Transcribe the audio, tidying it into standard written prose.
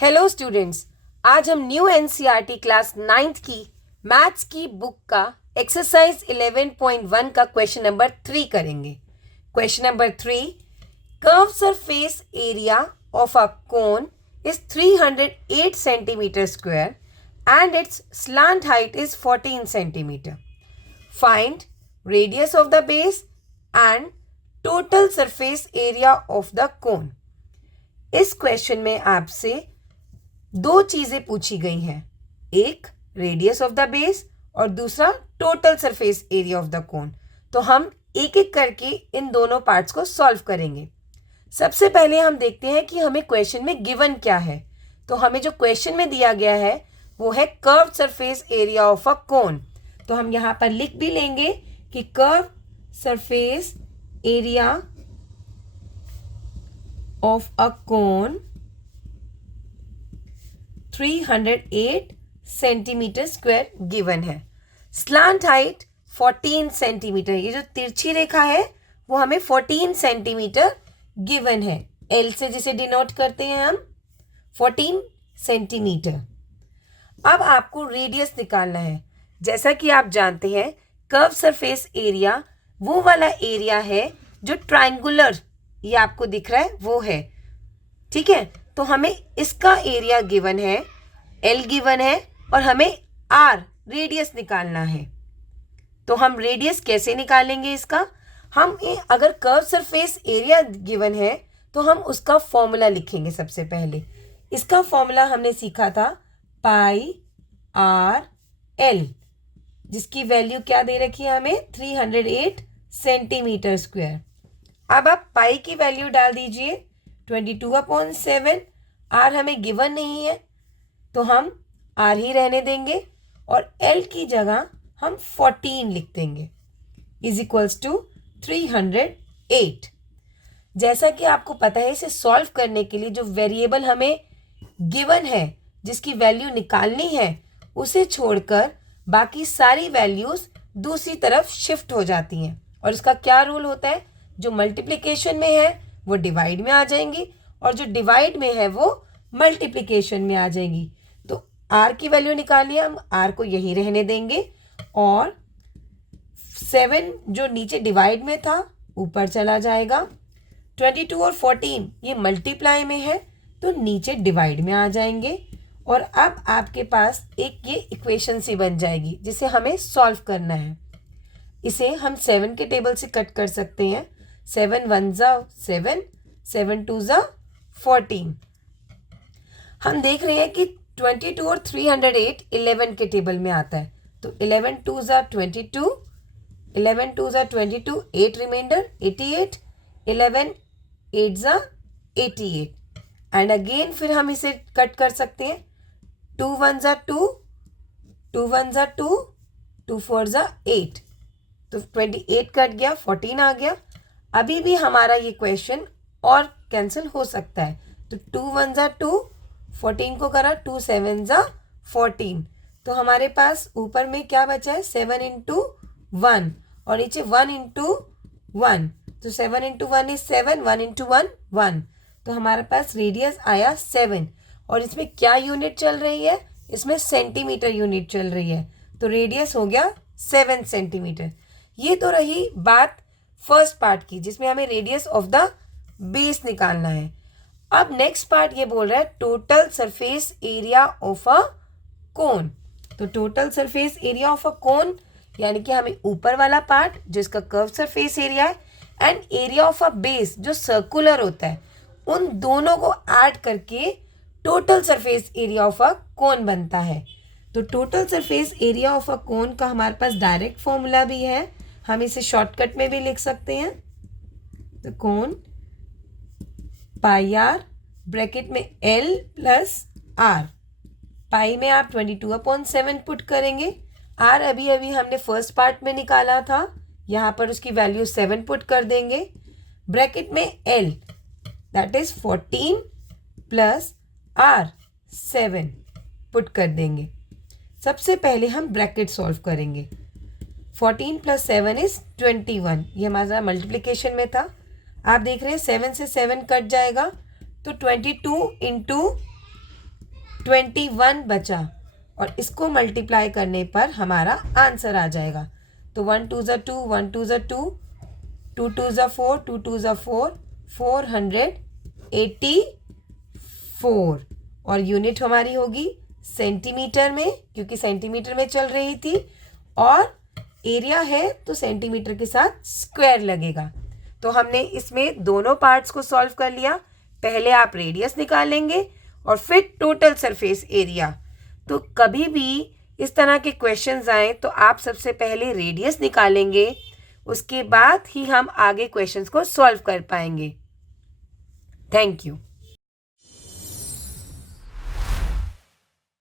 Hello students, आज हम new NCERT class 9th की मैथ्स की बुक का एक्सरसाइज 11.1 का क्वेश्चन नंबर 3 करेंगे। Question number 3, curve surface area of a cone is 308 centimetre square and its slant height is 14 centimeter. Find radius of the base and total surface area of the cone. इस question में आपसे दो चीजें पूछी गई हैं, एक रेडियस ऑफ द बेस और दूसरा total surface area of the cone. तो हम एक एक करके इन दोनों पार्ट्स को सॉल्व करेंगे। सबसे पहले हम देखते हैं कि हमें क्वेश्चन में गिवन क्या है। तो हमें जो क्वेश्चन में दिया गया है वो है curve surface area of a cone. तो हम यहाँ पर लिख भी लेंगे कि curve surface area of a cone 308 centimetre square given है। स्लांट हाइट 14 सेंटीमीटर, ये जो तिरछी रेखा है वो हमें 14 सेंटीमीटर गिवन है। एल से जिसे डिनोट करते हैं हम 14 सेंटीमीटर। अब आपको रेडियस निकालना है। जैसा कि आप जानते हैं कर्व सरफेस एरिया वो वाला एरिया है जो ट्रायंगुलर, ये आपको दिख रहा है वो है, ठीक है। तो हमें इसका एरिया गिवन है, एल गिवन है और हमें आर रेडियस निकालना है। तो हम रेडियस कैसे निकालेंगे इसका? हम अगर कर्व सरफेस एरिया गिवन है तो हम उसका फॉर्मूला लिखेंगे। सबसे पहले इसका फॉर्मूला हमने सीखा था पाई आर एल, जिसकी वैल्यू क्या दे रखी है हमें 308 सेंटीमीटर स्क्वायर। अब आप पाई की वैल्यू डाल दीजिए 22/7। आर हमें गिवन नहीं है तो हम आर ही रहने देंगे और एल की जगह हम 14 लिख देंगे इज इक्वल्स टू 308। जैसा कि आपको पता है इसे सॉल्व करने के लिए जो वेरिएबल हमें गिवन है, जिसकी वैल्यू निकालनी है, उसे छोड़कर बाकी सारी वैल्यूज दूसरी तरफ शिफ्ट हो जाती हैं। और इसका क्या रूल होता है? जो मल्टीप्लिकेशन में है वो डिवाइड में आ जाएंगी और जो डिवाइड में है वो मल्टीप्लिकेशन में आ जाएंगी। तो आर की वैल्यू निकालनी है, हम आर को यही रहने देंगे और 7 जो नीचे डिवाइड में था ऊपर चला जाएगा। 22 और 14 ये मल्टीप्लाई में है तो नीचे डिवाइड में आ जाएंगे। और अब आपके पास एक ये इक्वेशन सी बन जाएगी जिसे हमें सॉल्व करना है। इसे हम 7 के टेबल से कट कर सकते हैं। 7 1 जा 7, 7 2 जा 14। हम देख रहे हैं कि 22 और 308 11 के टेबल में आता है। तो 11 2 जा 22, 11 2 जा 22, 8 रिमाइंडर 88, 11 8 जा 88। एंड अगेन फिर हम इसे कट कर सकते हैं। 2 1 जा 2, 2 1 जा 2, 2 4 जा 8। तो 28 कट गया, 14 आ गया। अभी भी हमारा ये क्वेश्चन और कैंसिल हो सकता है। तो 2 1 जा 2, 14 को करा 2 7 जा 14। तो हमारे पास ऊपर में क्या बचा है 7 इंटू 1 और नीचे 1 इंटू 1। तो 7 इंटू 1 इज 7, 1 इंटू 1 1। तो हमारे पास रेडियस आया 7 और इसमें क्या यूनिट चल रही है? इसमें सेंटीमीटर यूनिट चल रही है। तो रेडियस हो गया 7 सेंटीमीटर। ये तो रही बात फर्स्ट पार्ट की जिसमें हमें रेडियस ऑफ द बेस निकालना है। अब नेक्स्ट पार्ट ये बोल रहा है total surface area of a cone. तो total surface area of a cone यानी कि हमें ऊपर वाला पार्ट जिसका कर्व सरफेस एरिया है and area of a base जो सर्कुलर होता है, उन दोनों को ऐड करके total surface area of a cone बनता है। तो total surface area of a cone का हमारे पास डायरेक्ट फॉर्मूला भी है, हम इसे शॉर्टकट में भी लिख सकते हैं। तो कोन पाई आर ब्रैकेट में एल प्लस आर। पाई में आप 22/7 पुट करेंगे। आर अभी अभी हमने फर्स्ट पार्ट में निकाला था, यहाँ पर उसकी वैल्यू 7 पुट कर देंगे। ब्रैकेट में L that is 14 plus R 7 put कर देंगे। सबसे पहले हम ब्रैकेट सॉल्व करेंगे। 14 प्लस 7 इज 21, ये हमारा मल्टीप्लिकेशन में था। आप देख रहे हैं 7 से 7 कट जाएगा तो 22 इंटू 21 बचा और इसको मल्टीप्लाई करने पर हमारा आंसर आ जाएगा। तो 1 2 ज़ा 2, 1 2 ज़ा 2, 2 2 ज़ा 4, 2 2 ज़ा 4, 484 और यूनिट हमारी होगी सेंटीमीटर में, क्योंकि सेंटीमीटर में चल रही थी और एरिया है तो सेंटीमीटर के साथ स्क्वायर लगेगा। तो हमने इसमें दोनों पार्ट्स को सॉल्व कर लिया। पहले आप रेडियस निकालेंगे और फिर टोटल सरफेस एरिया। तो कभी भी इस तरह के क्वेश्चंस आए तो आप सबसे पहले रेडियस निकालेंगे, उसके बाद ही हम आगे क्वेश्चंस को सॉल्व कर पाएंगे। Thank you.